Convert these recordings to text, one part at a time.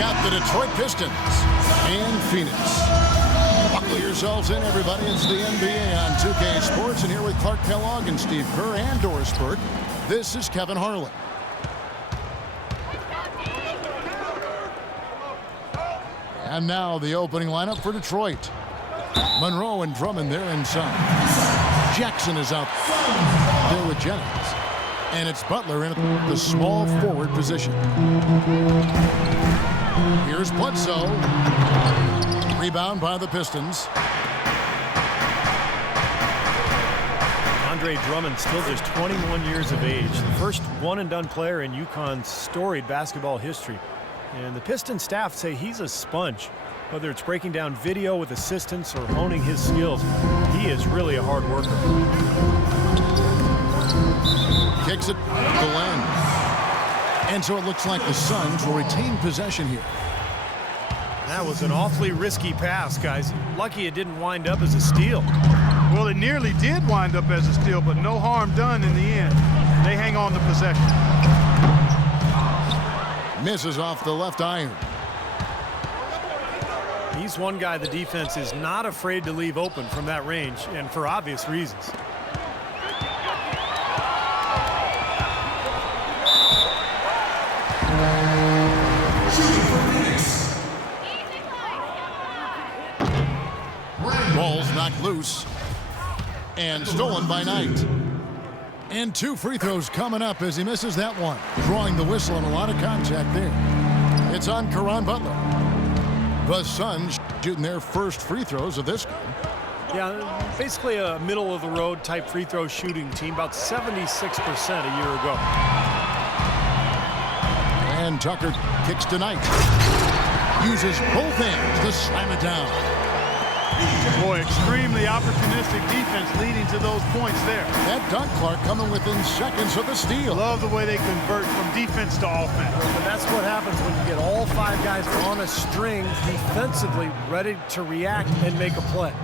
got the Detroit Pistons and Phoenix. Buckle yourselves in, everybody. It's the NBA on 2K Sports, and here with Clark Kellogg and Steve Kerr and Doris Burke, this is Kevin Harlan. And now the opening lineup for Detroit. Monroe and Drummond there inside. Jackson is out there with Jennings. And it's Butler in the small forward position. Here's Bledsoe. Rebound by the Pistons. Andre Drummond still just 21 years of age. The first one-and-done player in UConn's storied basketball history. And the Pistons staff say he's a sponge. Whether it's breaking down video with assistants or honing his skills, he is really a hard worker. Kicks it to Len. And so it looks like the Suns will retain possession here. That was an awfully risky pass, guys. Lucky it didn't wind up as a steal. Well, it nearly did wind up as a steal, but no harm done in the end. They hang on to possession. Misses off the left iron. He's one guy the defense is not afraid to leave open from that range, and for obvious reasons. Ball's knocked loose and stolen by Knight. And 2 free throws coming up as he misses that one. Drawing the whistle and a lot of contact there. It's on Caron Butler. The Suns shooting their first free throws of this game. Yeah, basically a middle-of-the-road type free throw shooting team, about 76% a year ago. And Tucker kicks to Knight. Uses both hands to slam it down. Boy, extremely opportunistic defense leading to those points there. That dunk, Clark, coming within seconds of the steal. Love the way they convert from defense to offense. But that's what happens when you get all 5 guys on a string defensively ready to react and make a play.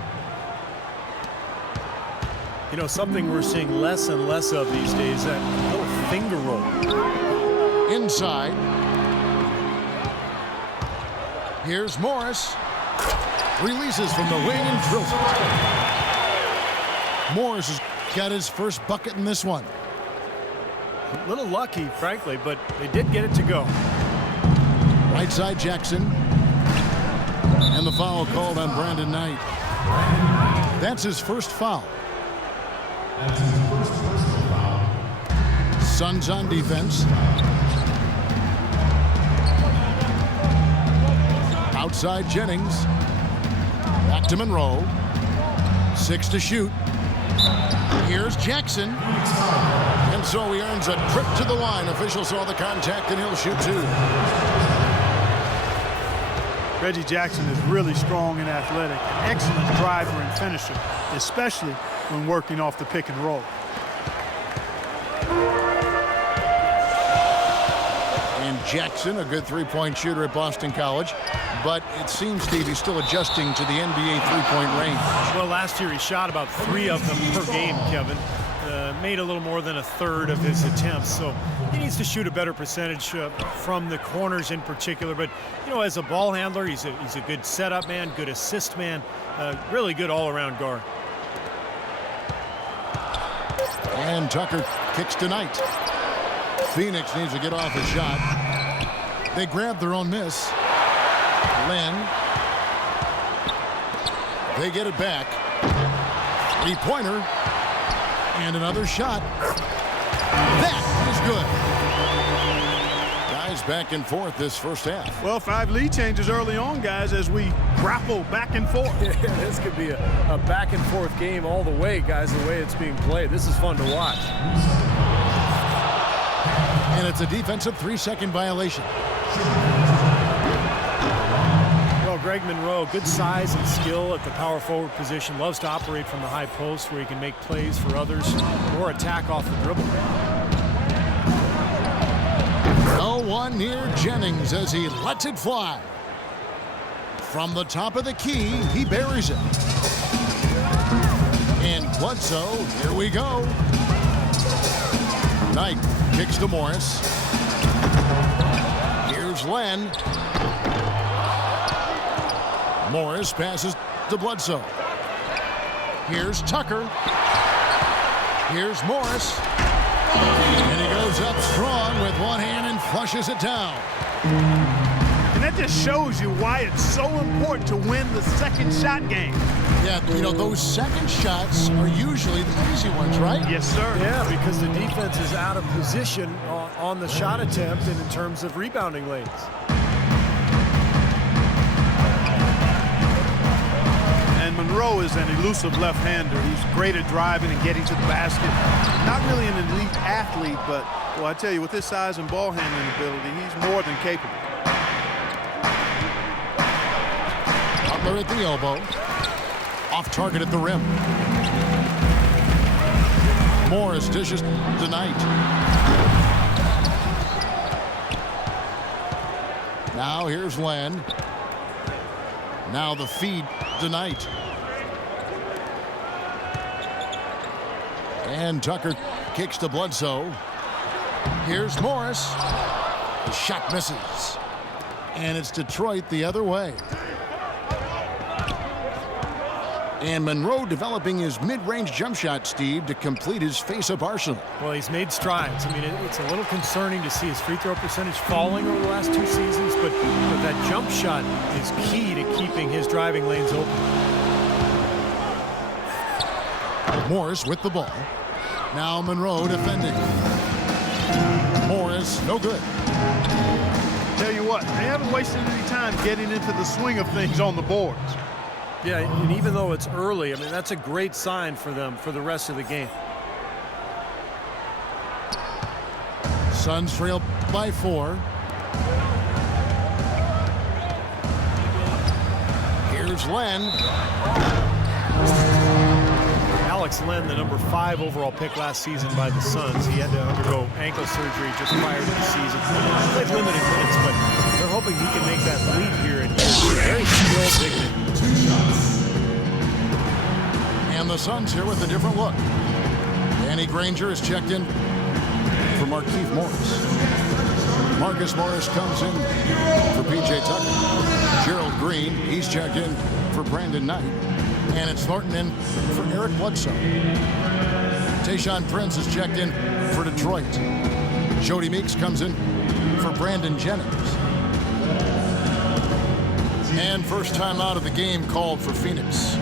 You know, something we're seeing less and less of these days, that little finger roll. Inside. Here's Morris. Releases from the wing and drills it. Morris has got his first bucket in this one. A little lucky, frankly, but they did get it to go. Right side Jackson. And the foul called on Brandon Knight. That's his first foul. Suns on defense. Outside Jennings. Back to Monroe. 6 to shoot. Here's Jackson. And so he earns a trip to the line. Officials saw the contact and he'll shoot 2. Reggie Jackson is really strong and athletic. Excellent driver and finisher, especially when working off the pick and roll. And Jackson, a good three-point shooter at Boston College. But it seems, Steve, he's still adjusting to the NBA three-point range. Well, last year he shot about 3 of them per game, Kevin. Made a little more than a third of his attempts. So he needs to shoot a better percentage from the corners in particular. But, you know, as a ball handler, he's a good setup man, good assist man, really good all-around guard. And Tucker kicks to Knight. Phoenix needs to get off a shot. They grab their own miss. Len. They get it back. 3-pointer. And another shot. That is good. Guys back and forth this first half. Well, 5 lead changes early on, guys, as we grapple back and forth. Yeah, this could be a back and forth game all the way, guys, the way it's being played. This is fun to watch. And it's a defensive 3-second violation. Well, Greg Monroe, good size and skill at the power forward position. Loves to operate from the high post where he can make plays for others or attack off the dribble. No one near Jennings as he lets it fly. From the top of the key, he buries it. And Bledsoe, here we go. Knight kicks to Morris. Here's Len. Morris passes to Bledsoe. Here's Tucker. Here's Morris. And he goes up strong with one hand and flushes it down. And that just shows you why it's so important to win the second shot game. Yeah, you know, those second shots are usually the easy ones, right? Yes, sir. Yeah, because the defense is out of position on the shot attempt and in terms of rebounding lanes. And Monroe is an elusive left-hander. He's great at driving and getting to the basket. Not really an elite athlete, but, well, I tell you, with his size and ball handling ability, he's more than capable. Butler at the elbow. Off target at the rim. Morris dishes to Knight. Now here's Len. Now the feed to Knight. And Tucker kicks to Bledsoe. Here's Morris. The shot misses. And it's Detroit the other way. And Monroe developing his mid-range jump shot, Steve, to complete his face-up arsenal. Well, he's made strides. I mean, it's a little concerning to see his free throw percentage falling over the last 2 seasons, but that jump shot is key to keeping his driving lanes open. Morris with the ball. Now Monroe defending. Morris, no good. Tell you what, they haven't wasted any time getting into the swing of things on the boards. Yeah, and even though it's early, I mean, that's a great sign for them for the rest of the game. Suns trail by 4. Here's Len. Alex Len, the number 5 overall pick last season by the Suns. He had to undergo ankle surgery just prior to the season. He played limited minutes, but they're hoping he can make that leap here. And he's a very skilled big man. And the Suns here with a different look. Danny Granger is checked in for Markieff Morris. Marcus Morris comes in for P.J. Tucker. Gerald Green, he's checked in for Brandon Knight. And it's Thornton in for Eric Bledsoe. Tayshaun Prince is checked in for Detroit. Jody Meeks comes in for Brandon Jennings. And first time out of the game called for Phoenix.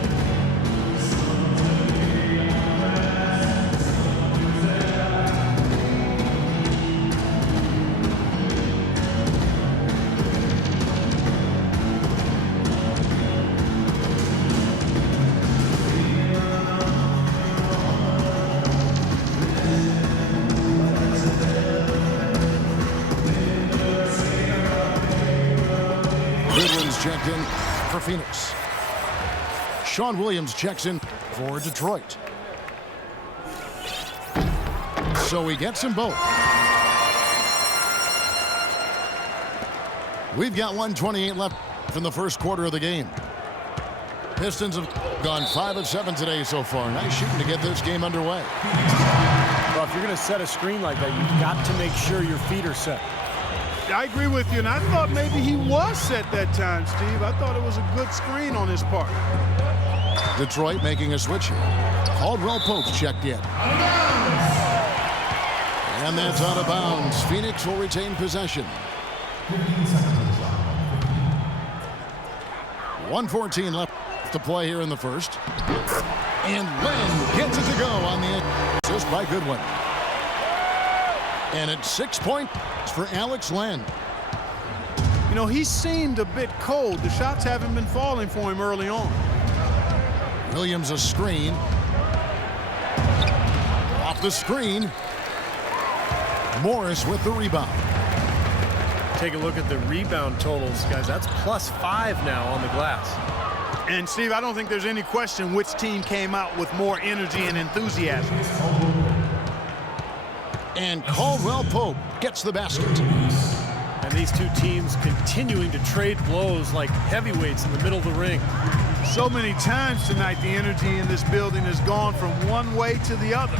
Checked in for Phoenix. Sean Williams checks in for Detroit. So he gets them both. We've got 1:28 left in the first quarter of the game. Pistons have gone 5 of 7 today so far. Nice shooting to get this game underway. Well, if you're going to set a screen like that, you've got to make sure your feet are set. I agree with you, and I thought maybe he was set that time, Steve. I thought it was a good screen on his part. Detroit making a switch here. Caldwell Pope's checked in. And that's out of bounds. Phoenix will retain possession. 1:14 left to play here in the first. And Len gets it to go on the assist by Goodwin. And it's 6 points for Alex Len. You know, he seemed a bit cold. The shots haven't been falling for him early on. Williams a screen. Off the screen. Morris with the rebound. Take a look at the rebound totals, guys. That's +5 now on the glass. And, Steve, I don't think there's any question which team came out with more energy and enthusiasm. And Caldwell Pope gets the basket. And these two teams continuing to trade blows like heavyweights in the middle of the ring. So many times tonight, the energy in this building has gone from one way to the other.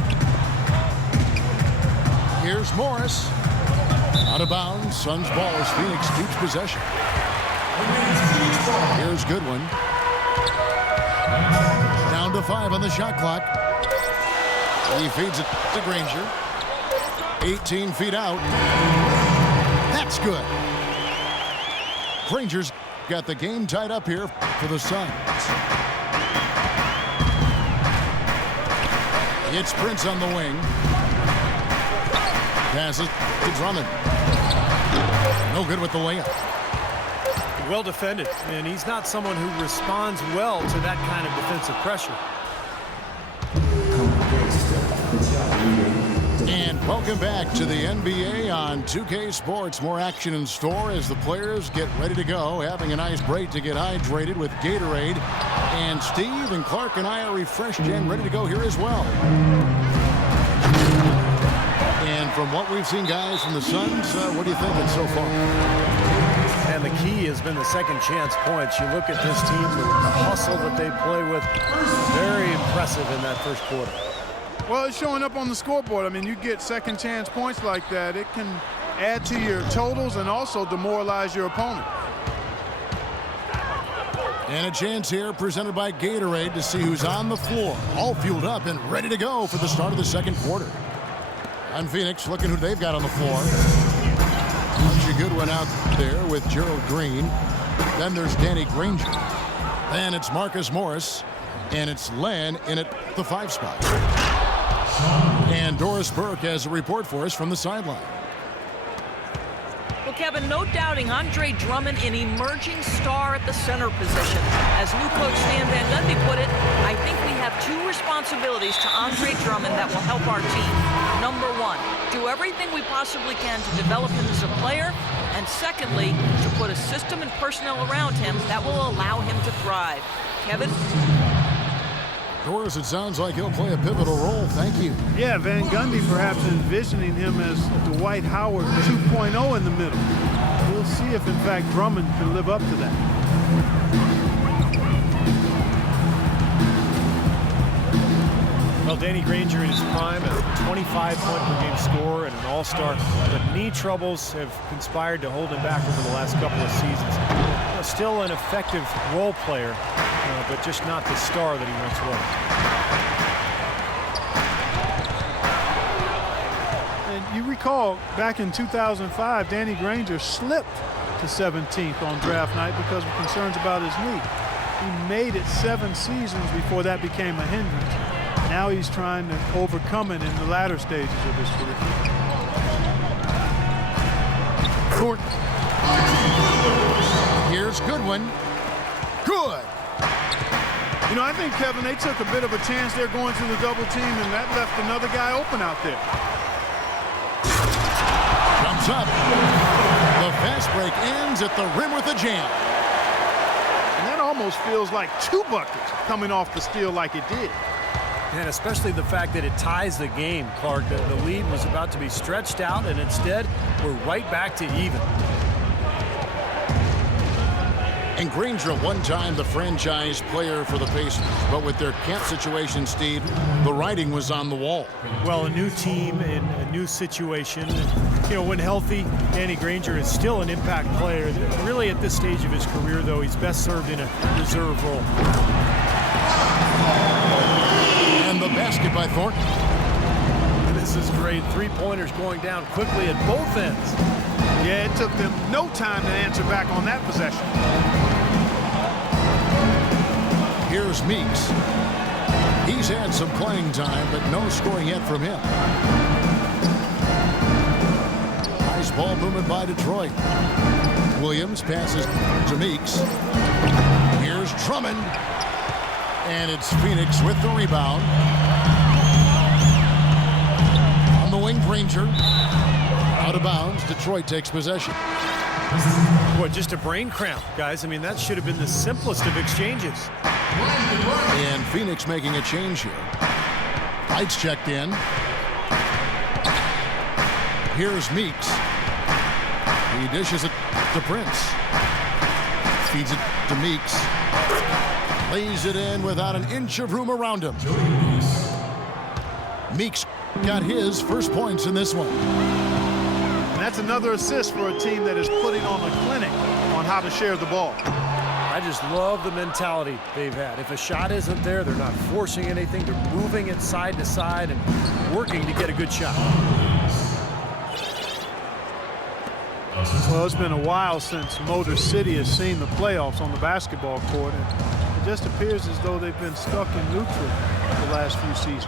Here's Morris. Out of bounds. Suns ball as Phoenix keeps possession. Here's Here's Goodwin. Down to 5 on the shot clock. He feeds it to Granger. 18 feet out. That's good. Granger's got the game tied up here for the Suns. It's Prince on the wing. Passes to Drummond. No good with the layup. Well defended, and he's not someone who responds well to that kind of defensive pressure. And welcome back to the NBA on 2K Sports. More action in store as the players get ready to go, having a nice break to get hydrated with Gatorade. And Steve and Clark and I are refreshed and ready to go here as well. And from what we've seen, guys, from the Suns, what are you thinking so far? And the key has been the second chance points. You look at this team, the hustle that they play with, very impressive in that first quarter. Well, it's showing up on the scoreboard. I mean, you get second chance points like that, it can add to your totals and also demoralize your opponent. And a chance here presented by Gatorade to see who's on the floor, all fueled up and ready to go for the start of the second quarter. On Phoenix, looking who they've got on the floor. Archie Goodwin out there with Gerald Green. Then there's Danny Granger. Then it's Marcus Morris. And it's Len in at the 5 spot. And Doris Burke has a report for us from the sideline. Well, Kevin, no doubting Andre Drummond, an emerging star at the center position. As new coach Stan Van Gundy put it, I think we have 2 responsibilities to Andre Drummond that will help our team. Number 1, do everything we possibly can to develop him as a player. And secondly, to put a system and personnel around him that will allow him to thrive. Kevin? Doris, it sounds like he'll play a pivotal role. Thank you. Yeah, Van Gundy perhaps envisioning him as Dwight Howard 2.0 in the middle. We'll see if, in fact, Drummond can live up to that. Well, Danny Granger in his prime, a 25-point-per-game scorer and an all-star, but knee troubles have conspired to hold him back over the last couple of seasons. Still an effective role player, but just not the star that he once was. And you recall, back in 2005, Danny Granger slipped to 17th on draft night because of concerns about his knee. He made it 7 seasons before that became a hindrance. Now he's trying to overcome it in the latter stages of his career. Thornton. Here's Goodwin. Good. You know, I think, Kevin, they took a bit of a chance there going to the double team, and that left another guy open out there. Comes up. The fast break ends at the rim with a jam. And that almost feels like 2 buckets coming off the steal like it did. And especially the fact that it ties the game, Clark. The lead was about to be stretched out, and instead we're right back to even. And Granger, at one time the franchise player for the Pacers, but with their camp situation, Steve, the writing was on the wall. Well, a new team in a new situation. You know, when healthy, Danny Granger is still an impact player. Really, at this stage of his career, though, he's best served in a reserve role. And the basket by Thornton. This is great. 3-pointers going down quickly at both ends. Yeah, it took them no time to answer back on that possession. Here's Meeks. He's had some playing time, but no scoring yet from him. Nice ball movement by Detroit. Williams passes to Meeks. Here's Drummond. And it's Phoenix with the rebound. On the wing, Granger. Out of bounds, Detroit takes possession. Boy, just a brain cramp, guys. I mean, that should have been the simplest of exchanges. And Phoenix making a change here. Lights checked in. Here's Meeks. He dishes it to Prince. Feeds it to Meeks. Lays it in without an inch of room around him. Meeks got his first points in this one. And that's another assist for a team that is putting on a clinic on how to share the ball. I just love the mentality they've had. If a shot isn't there, they're not forcing anything. They're moving it side to side and working to get a good shot. Well, it's been a while since Motor City has seen the playoffs on the basketball court, and it just appears as though they've been stuck in neutral the last few seasons.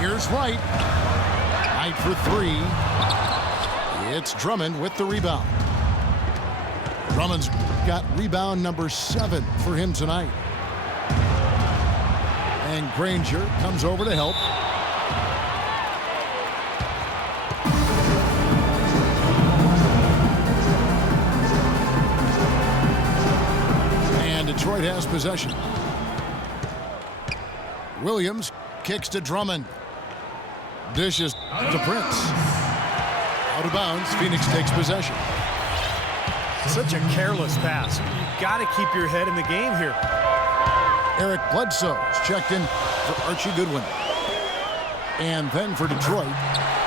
Here's Wright. Wright for three. It's Drummond with the rebound. Drummond's got rebound number 7 for him tonight. And Granger comes over to help. And Detroit has possession. Williams kicks to Drummond. Dishes to Prince. Out of bounds, Phoenix takes possession. Such a careless pass. You've got to keep your head in the game here. Eric Bledsoe is checked in for Archie Goodwin. And then for Detroit,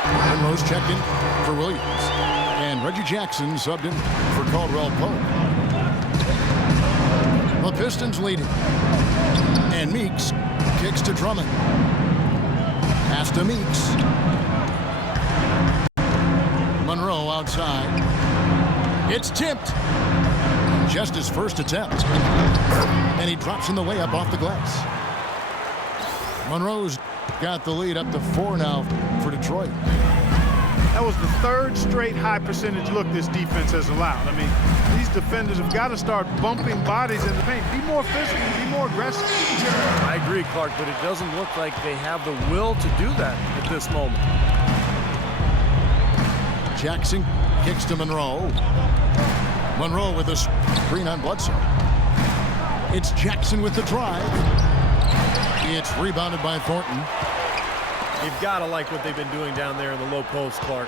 Monroe's checked in for Williams. And Reggie Jackson subbed in for Caldwell Pope. The Pistons leading. And Meeks kicks to Drummond. Pass to Meeks. Monroe outside. It's tipped. Just his first attempt. And he drops in the way up off the glass. Monroe's got the lead up to 4 now for Detroit. That was the 3rd straight high percentage look this defense has allowed. I mean, these defenders have got to start bumping bodies in the paint. Be more physical, be more aggressive. I agree, Clark, but it doesn't look like they have the will to do that at this moment. Jackson kicks to Monroe. Monroe with a screen on Bledsoe. It's Jackson with the drive. It's rebounded by Thornton. You've got to like what they've been doing down there in the low post, Clark.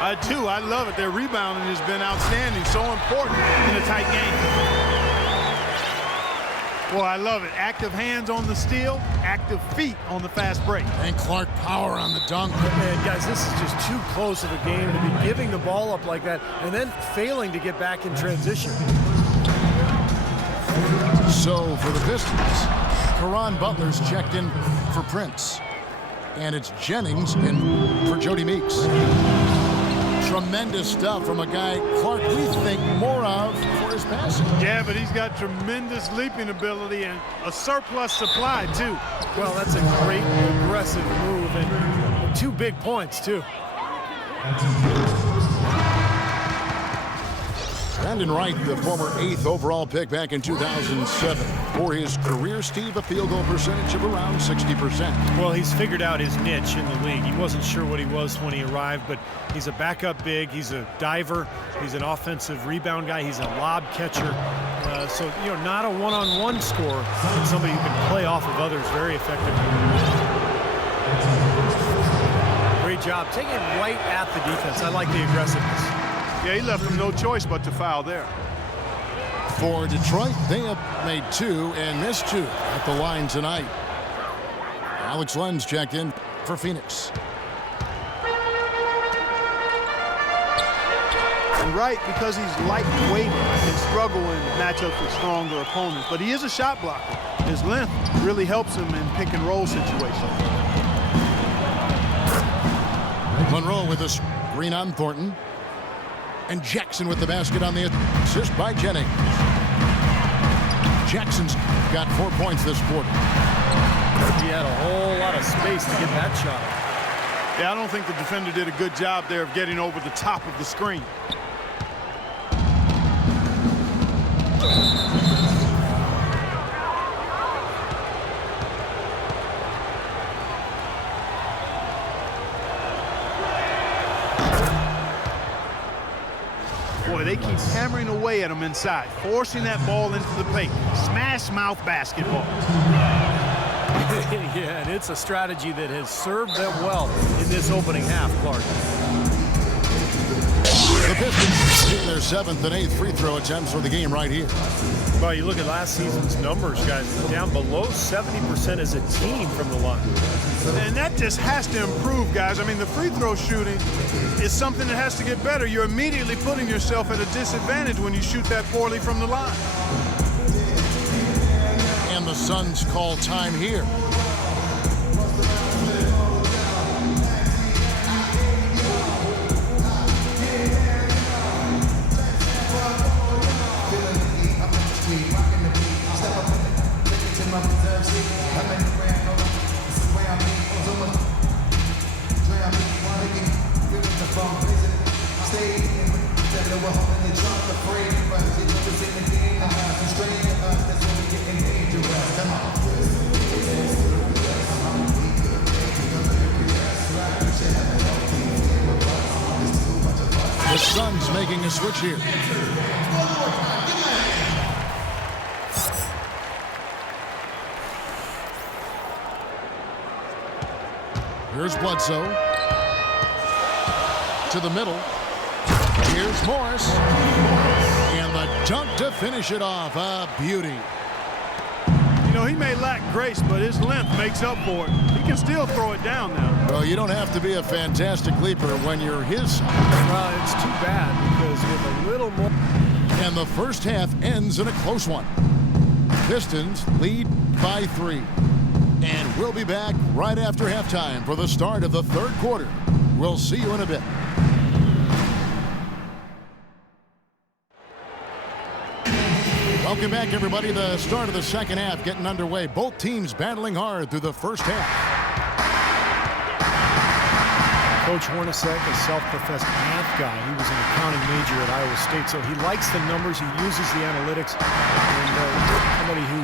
I do. I love it. Their rebounding has been outstanding. So important in a tight game. Well, I love it. Active hands on the steal, active feet on the fast break. And Clark power on the dunk. Man, guys, this is just too close of a game to be giving the ball up like that and then failing to get back in transition. So for the Pistons, Caron Butler's checked in for Prince. And it's Jennings in for Jody Meeks. Tremendous stuff from a guy, Clark, we think more of for his passing. Yeah, but he's got tremendous leaping ability and a surplus supply, too. Well, that's a great aggressive move and 2 big points, too. Brandon Wright, the former 8th overall pick back in 2007. For his career, Steve, a field goal percentage of around 60%. Well, he's figured out his niche in the league. He wasn't sure what he was when he arrived, but he's a backup big. He's a diver. He's an offensive rebound guy. He's a lob catcher. So, not a one-on-one scorer, but somebody who can play off of others very effectively. Great job. Taking it right at the defense. I like the aggressiveness. Yeah, he left him no choice but to foul there. For Detroit, they have made 2 and missed 2 at the line tonight. Alex Lenz checked in for Phoenix. And Wright, because he's lightweight, can struggle in matchups with stronger opponents. But he is a shot blocker. His length really helps him in pick and roll situations. Monroe with a screen on Thornton. And Jackson with the basket on the assist by Jennings. Jackson's got 4 points this quarter. He had a whole lot of space to get that shot. Yeah, I don't think the defender did a good job there of getting over the top of the screen. Boy, they keep hammering away at him inside, forcing that ball into the paint. Smash mouth basketball. Yeah, and it's a strategy that has served them well in this opening half, Clark. The Pistons hit their 7th and 8th free throw attempts for the game right here. Well, you look at last season's numbers, guys, down below 70% as a team from the line. And that just has to improve, guys. I mean, the free throw shooting is something that has to get better. You're immediately putting yourself at a disadvantage when you shoot that poorly from the line. And the Suns call time here. The Suns making a switch here. Here's Bledsoe. To the middle. Here's Morris. And the dunk to finish it off. A beauty. You know, he may lack grace, but his length makes up for it. He can still throw it down now. Well, you don't have to be a fantastic leaper when you're his size. Well, it's too bad because with a little more. And the first half ends in a close one. Pistons lead by 3. And we'll be back right after halftime for the start of the third quarter. We'll see you in a bit. Welcome back, everybody. The start of the second half getting underway. Both teams battling hard through the first half. Coach Hornacek, a self-professed math guy. He was an accounting major at Iowa State, so he likes the numbers. He uses the analytics. And somebody who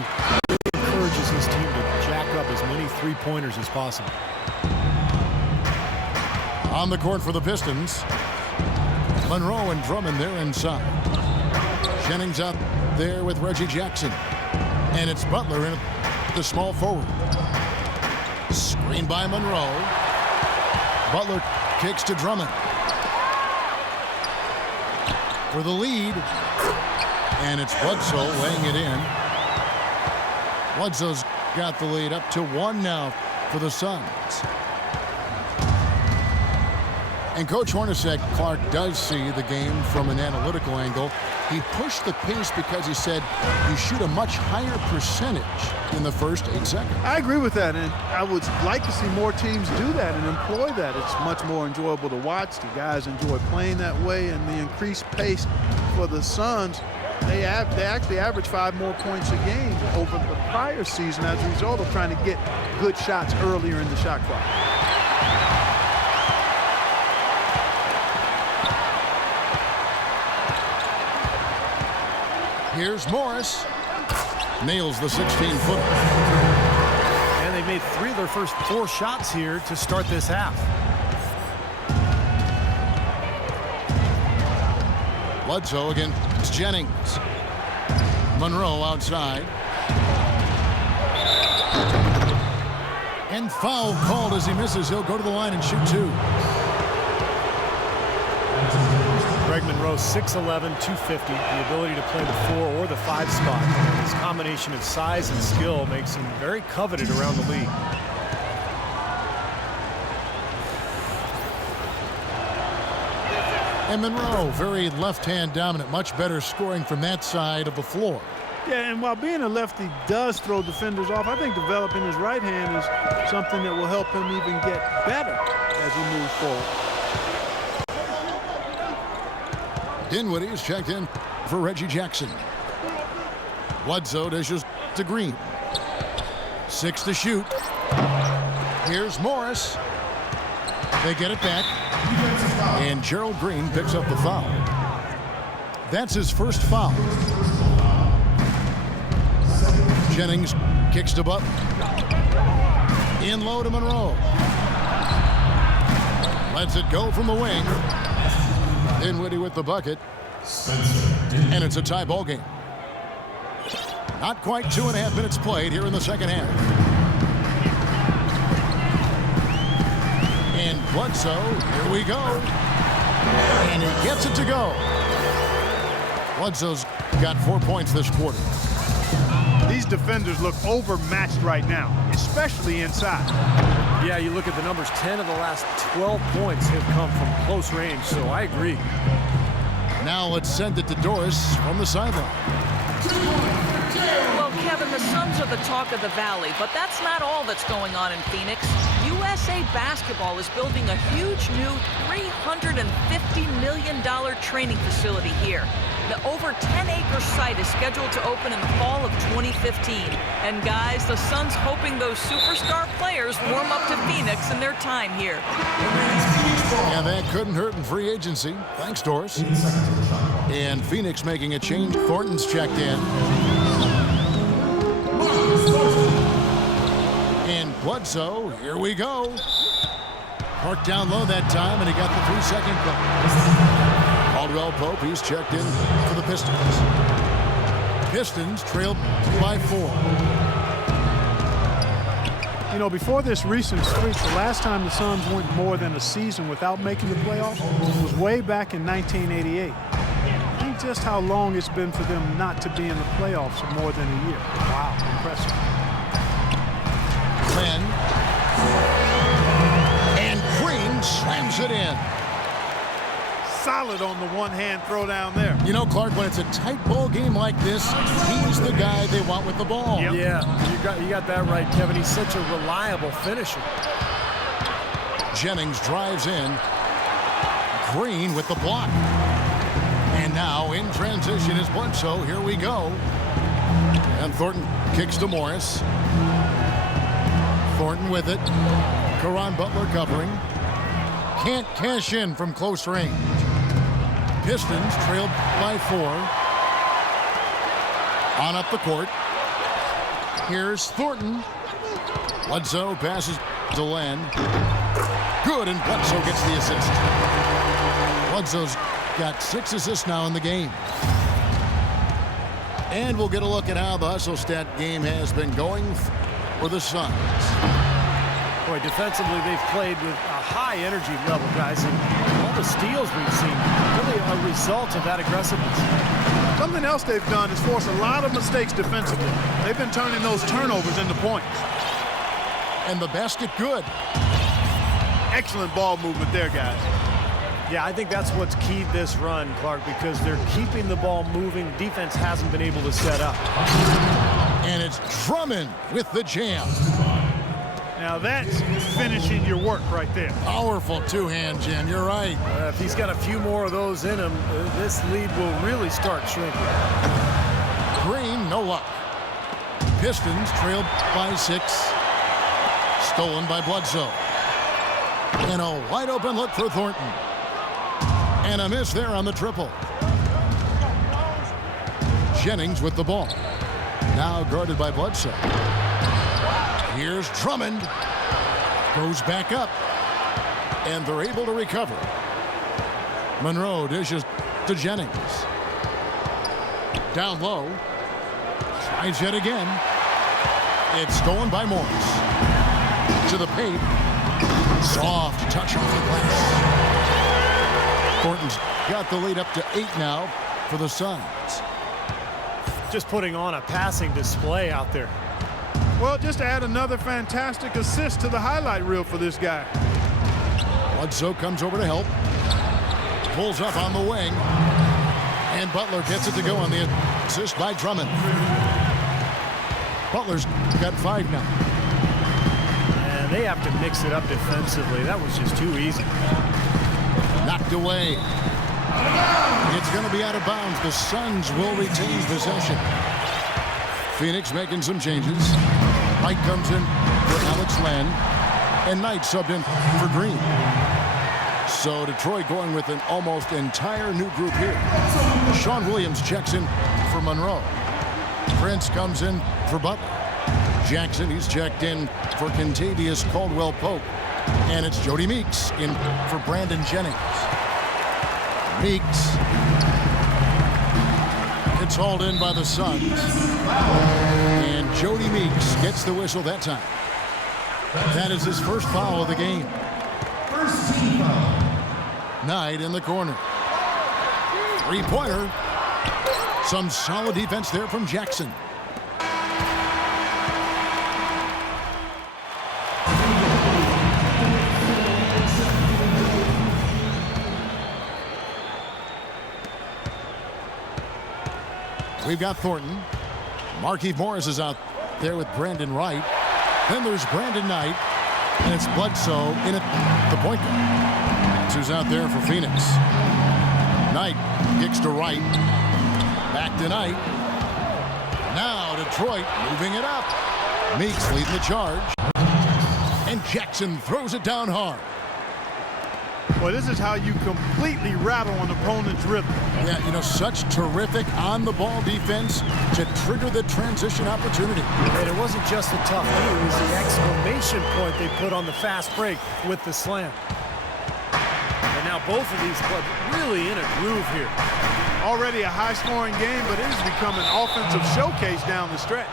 really encourages his team to jack up as many three-pointers as possible. On the court for the Pistons, Monroe and Drummond there inside. Jennings out there with Reggie Jackson. And it's Butler in the small forward. Screen by Monroe. Butler kicks to Drummond. For the lead. And it's Bledsoe laying it in. Bledsoe's got the lead up to 1 now for the Suns. And Coach Hornacek, Clark, does see the game from an analytical angle. He pushed the pace because he said you shoot a much higher percentage in the first 8 seconds. I agree with that, and I would like to see more teams do that and employ that. It's much more enjoyable to watch. The guys enjoy playing that way, and the increased pace for the Suns, they actually average 5 more points a game over the prior season as a result of trying to get good shots earlier in the shot clock. Here's Morris. Nails the 16-footer. And they made 3 of their first 4 shots here to start this half. Bledsoe against Jennings. Monroe outside. And foul called as he misses. He'll go to the line and shoot 2. Greg Monroe, 6'11", 250, the ability to play the 4 or the 5 spot. His combination of size and skill makes him very coveted around the league. And Monroe, very left-hand dominant, much better scoring from that side of the floor. Yeah, and while being a lefty does throw defenders off, I think developing his right hand is something that will help him even get better as he moves forward. Dinwiddie is checked in for Reggie Jackson. Bledsoe dishes to Green. 6 to shoot. Here's Morris. They get it back. And Gerald Green picks up the foul. That's his first foul. Jennings kicks to Butler. In low to Monroe. Lets it go from the wing. Dinwiddie with the bucket. And it's a tie ball game. Not quite 2.5 minutes played here in the second half. And Bledsoe, here we go. And he gets it to go. Bledsoe's got 4 points this quarter. These defenders look overmatched right now, especially inside. Yeah, you look at the numbers, 10 of the last 12 points have come from close range, so I agree. Now let's send it to Doris from the sideline. Well, Kevin, the Suns are the talk of the Valley, but that's not all that's going on in Phoenix. USA Basketball is building a huge new $350 million training facility here. The over 10-acre site is scheduled to open in the fall of 2015. And guys, the Suns hoping those superstar players warm up to Phoenix in their time here. And that couldn't hurt in free agency. Thanks, Doris. And Phoenix making a change. Thornton's checked in. And Bledsoe, here we go. Parked down low that time, and he got the 3-second clock. Caldwell Pope, he's checked in for the Pistons. Pistons trailed by 4. You know, before this recent streak, the last time the Suns went more than a season without making the playoffs was way back in 1988. Think just how long it's been for them not to be in the playoffs for more than a year. Wow, impressive. And Green slams it in. Solid on the one-hand throw down there. You know, Clark, when it's a tight ball game like this, he's the guy they want with the ball. Yep. Yeah, you got that right, Kevin. He's such a reliable finisher. Jennings drives in. Green with the block. And now in transition is Bledsoe. Here we go. And Thornton kicks to Morris. Thornton with it. Caron Butler covering. Can't cash in from close range. Pistons trailed by 4. On up the court. Here's Thornton. Bledsoe passes to Len. Good, and Bledsoe gets the assist. Bledsoe's got 6 assists now in the game. And we'll get a look at how the hustle stat game has been going for the Suns. Boy, defensively, they've played with a high energy level, guys, and all the steals we've seen, really a result of that aggressiveness. Something else they've done is force a lot of mistakes defensively. They've been turning those turnovers into points. And the basket good. Excellent ball movement there, guys. Yeah, I think that's what's keyed this run, Clark, because they're keeping the ball moving. Defense hasn't been able to set up. And it's Drummond with the jam. Now that's finishing your work right there. Powerful two-hand jam, you're right. If he's got a few more of those in him, this lead will really start shrinking. Green, no luck. Pistons trailed by 6. Stolen by Bledsoe. And a wide open look for Thornton. And a miss there on the triple. Jennings with the ball. Now guarded by Bledsoe. Here's Drummond. Goes back up. And they're able to recover. Monroe dishes to Jennings. Down low. Tries yet again. It's stolen by Morris. To the paint. Soft touch off the glass. Thornton's got the lead up to 8 now for the Suns. Just putting on a passing display out there. Well, just add another fantastic assist to the highlight reel for this guy. Bledsoe comes over to help. Pulls up on the wing. And Butler gets it to go on the assist by Drummond. Butler's got 5 now. And they have to mix it up defensively. That was just too easy. Knocked away. It's going to be out of bounds. The Suns will retain possession. Phoenix making some changes. White comes in for Alex Len. And Knight subbed in for Green. So Detroit going with an almost entire new group here. Sean Williams checks in for Monroe. Prince comes in for Butler. Jackson, he's checked in for Kentavious Caldwell-Pope. And it's Jody Meeks in for Brandon Jennings. Meeks. It's hauled in by the Suns. And Jody Meeks gets the whistle that time. That is his first foul of the game. Knight in the corner. Three-pointer. Some solid defense there from Jackson. We've got Thornton. Markieff Morris is out there with Brandon Wright. Then there's Brandon Knight. And it's Bledsoe in at the point guard. That's who's out there for Phoenix. Knight kicks to Wright. Back to Knight. Now Detroit moving it up. Meeks leading the charge. And Jackson throws it down hard. Well, this is how you completely rattle an opponent's rhythm. Yeah, you know, such terrific on-the-ball defense to trigger the transition opportunity. And it wasn't just the tough knee, it was the exclamation point they put on the fast break with the slam. And now both of these clubs really in a groove here. Already a high-scoring game, but it has become an offensive showcase down the stretch.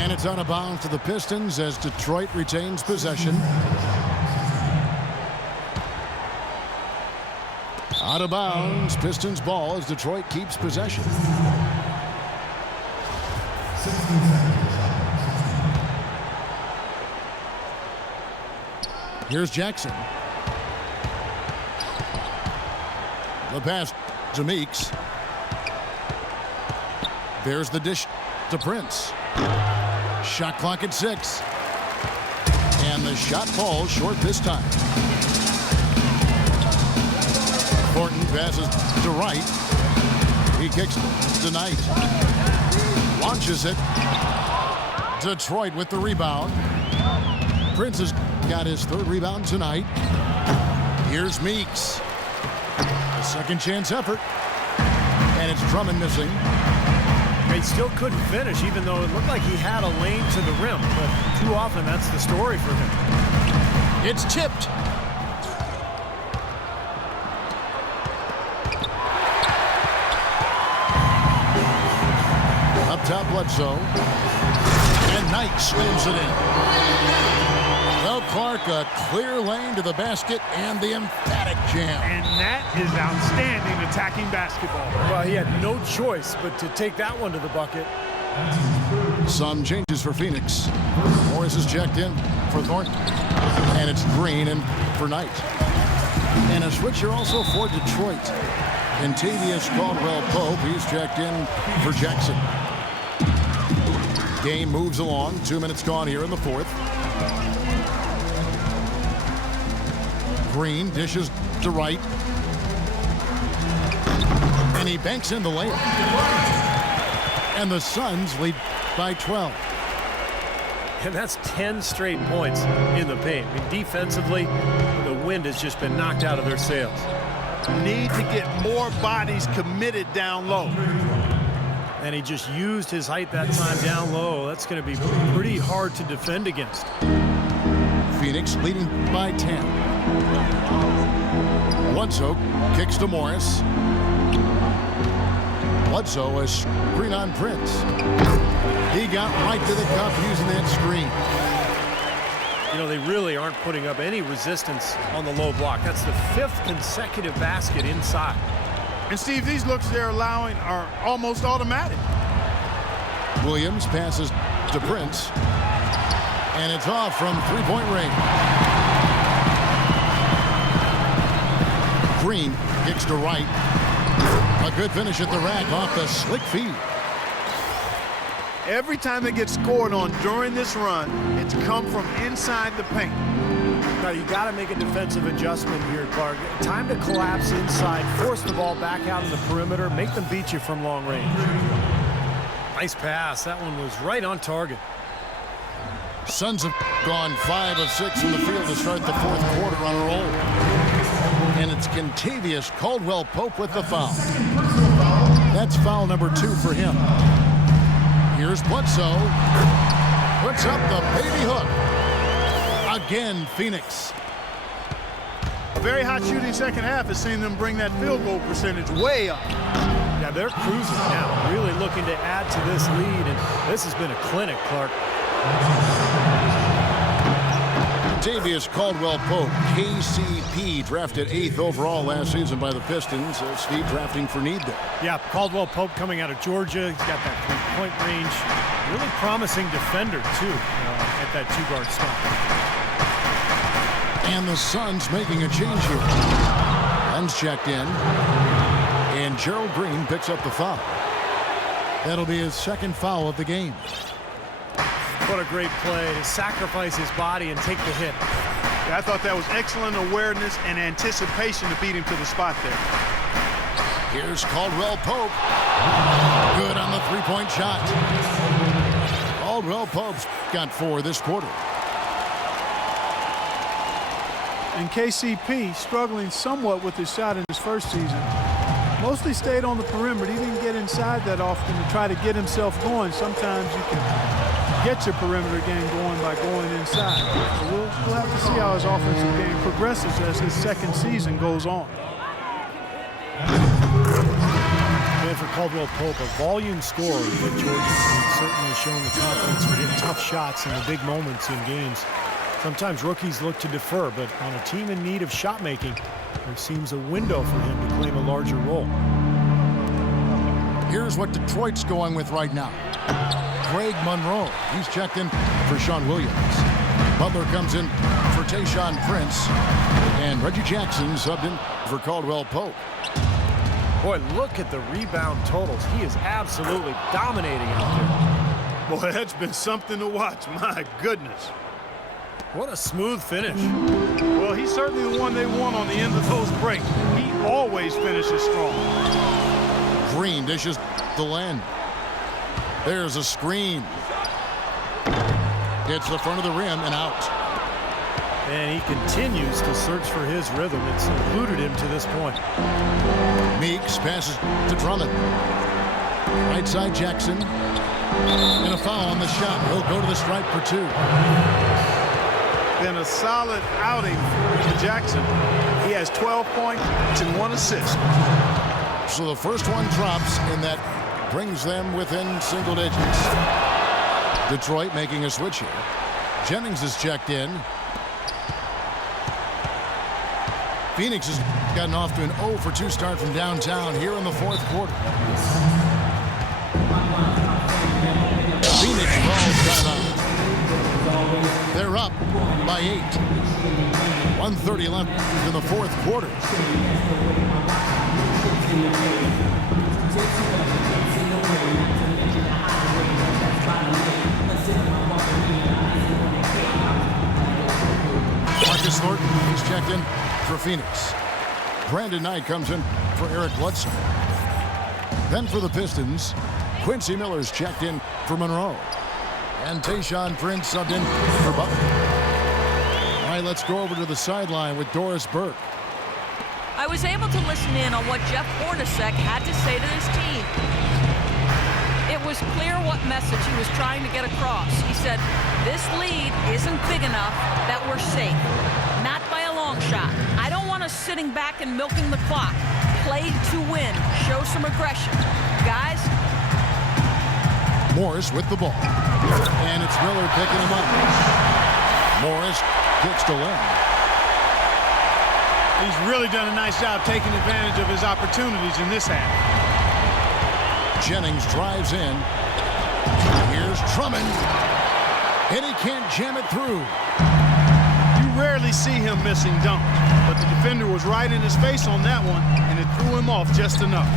And it's out of bounds to the Pistons as Detroit retains possession. Out of bounds, Pistons ball as Detroit keeps possession. Here's Jackson. The pass to Meeks. There's the dish to Prince. Shot clock at 6. And the shot falls short this time. Thornton passes to Wright. He kicks to Knight. Launches it. Detroit with the rebound. Prince has got his third rebound tonight. Here's Meeks. A second chance effort. And it's Drummond missing. He still couldn't finish, even though it looked like he had a lane to the rim. But too often, that's the story for him. It's tipped. Top Bledsoe. And Knight slams it in. Well, Clark, a clear lane to the basket and the emphatic jam. And that is outstanding attacking basketball. Well, he had no choice but to take that one to the bucket. Some changes for Phoenix. Morris is checked in for Thornton. And it's Green and for Knight. And a switcher also for Detroit. Contavious Caldwell-Pope, he's checked in for Jackson. Game moves along. 2 minutes gone here in the fourth. Green dishes to Wright. And he banks in the layup. And the Suns lead by 12. And that's 10 straight points in the paint. I mean, defensively, the wind has just been knocked out of their sails. Need to get more bodies committed down low. And he just used his height that time down low. That's going to be pretty hard to defend against. Phoenix leading by 10. Bledsoe kicks to Morris. Bledsoe is screen on Prince. He got right to the cup using that screen. You know, they really aren't putting up any resistance on the low block. That's the 5th consecutive basket inside. And Steve, these looks they're allowing are almost automatic. Williams passes to Prince. And it's off from three-point range. Green kicks to Wright. A good finish at the rack off the slick feed. Every time they get scored on during this run, it's come from inside the paint. Now, you got to make a defensive adjustment here, Clark. Time to collapse inside, force the ball back out in the perimeter, make them beat you from long range. Nice pass. That one was right on target. Suns have gone 5 of 6 from the field to start the fourth quarter on a roll. And it's Contavious Caldwell-Pope with the foul. That's foul number 2 for him. Here's Bledsoe. Puts up the baby hook. Again, Phoenix. A very hot shooting second half has seen them bring that field goal percentage way up. Yeah, they're cruising now, really looking to add to this lead, and this has been a clinic, Clark. Kentavious Caldwell-Pope, KCP, drafted 8th overall last season by the Pistons. Steve drafting for need there. Yeah, Caldwell-Pope coming out of Georgia. He's got that three-point range. Really promising defender, too, at that two-guard spot. And the Suns making a change here. Len's checked in. And Gerald Green picks up the foul. That'll be his second foul of the game. What a great play to sacrifice his body and take the hit. Yeah, I thought that was excellent awareness and anticipation to beat him to the spot there. Here's Caldwell-Pope. Good on the three-point shot. Caldwell-Pope's got 4 this quarter. And KCP struggling somewhat with his shot in his first season. Mostly stayed on the perimeter. He didn't get inside that often to try to get himself going. Sometimes you can get your perimeter game going by going inside. So we'll have to see how his offensive game progresses as his second season goes on. And for Caldwell-Pope, a volume scorer with Georgia, certainly shown the confidence to hit tough shots in the big moments in games. Sometimes rookies look to defer, but on a team in need of shot making, there seems a window for him to claim a larger role. Here's what Detroit's going with right now. Craig Monroe, he's checked in for Sean Williams. Butler comes in for Tayshaun Prince. And Reggie Jackson subbed in for Caldwell-Pope. Boy, look at the rebound totals. He is absolutely dominating out Boy, that's been something to watch. My goodness. there. What a smooth finish. Well, he's certainly the one they want on the end of those breaks. He always finishes strong. Green dishes the Len. There's a screen. Hits the front of the rim and out. And he continues to search for his rhythm. It's eluded him to this point. Meeks passes to Drummond. Right side Jackson. And a foul on the shot. He'll go to the stripe for 2. Been a solid outing for Jackson. He has 12 points and 1 assist. So the first one drops, and that brings them within single digits. Detroit making a switch here. Jennings is checked in. Phoenix has gotten off to an 0 for 2 start from downtown here in the fourth quarter. Phoenix calls timeout. They're up by 8. 1:30 left in the fourth quarter. Marcus Thornton, he's checked in for Phoenix. Brandon Knight comes in for Eric Bledsoe. Then for the Pistons, Quincy Miller's checked in for Monroe. And Tayshaun Prince subbed in for Butler. All right, let's go over to the sideline with Doris Burke. I was able to listen in on what Jeff Hornacek had to say to his team. It was clear what message he was trying to get across. He said, this lead isn't big enough that we're safe. Not by a long shot. I don't want us sitting back and milking the clock. Play to win. Show some aggression. Guys. Morris with the ball. And it's Miller picking him up. Morris kicks to Len. He's really done a nice job taking advantage of his opportunities in this half. Jennings drives in. Here's Drummond. And he can't jam it through. You rarely see him missing dunks, but the defender was right in his face on that one, and it threw him off just enough.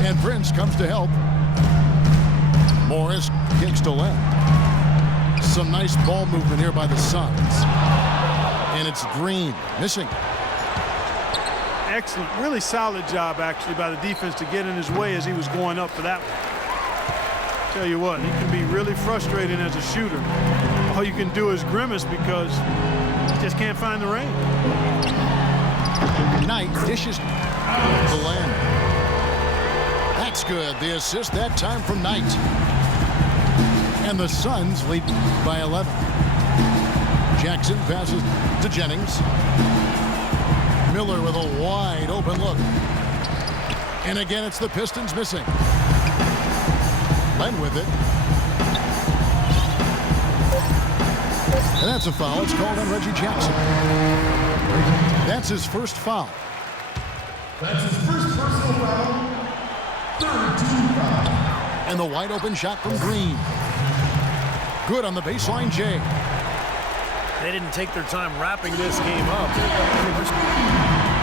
And Prince comes to help. Morris kicks to Len. Some nice ball movement here by the Suns. And it's Green missing. Excellent, really solid job actually by the defense to get in his way as he was going up for that one. Tell you what, he can be really frustrating as a shooter. All you can do is grimace because he just can't find the range. Knight dishes to Len. That's good. The assist that time from Knight. And the Suns lead by 11. Jackson passes to Jennings. Miller with a wide open look. And again, it's the Pistons missing. Len with it. And that's a foul. It's called on Reggie Jackson. That's his first foul. That's his first personal foul. Third team foul. And the wide open shot from Green. Good on the baseline, Jay. They didn't take their time wrapping this game up.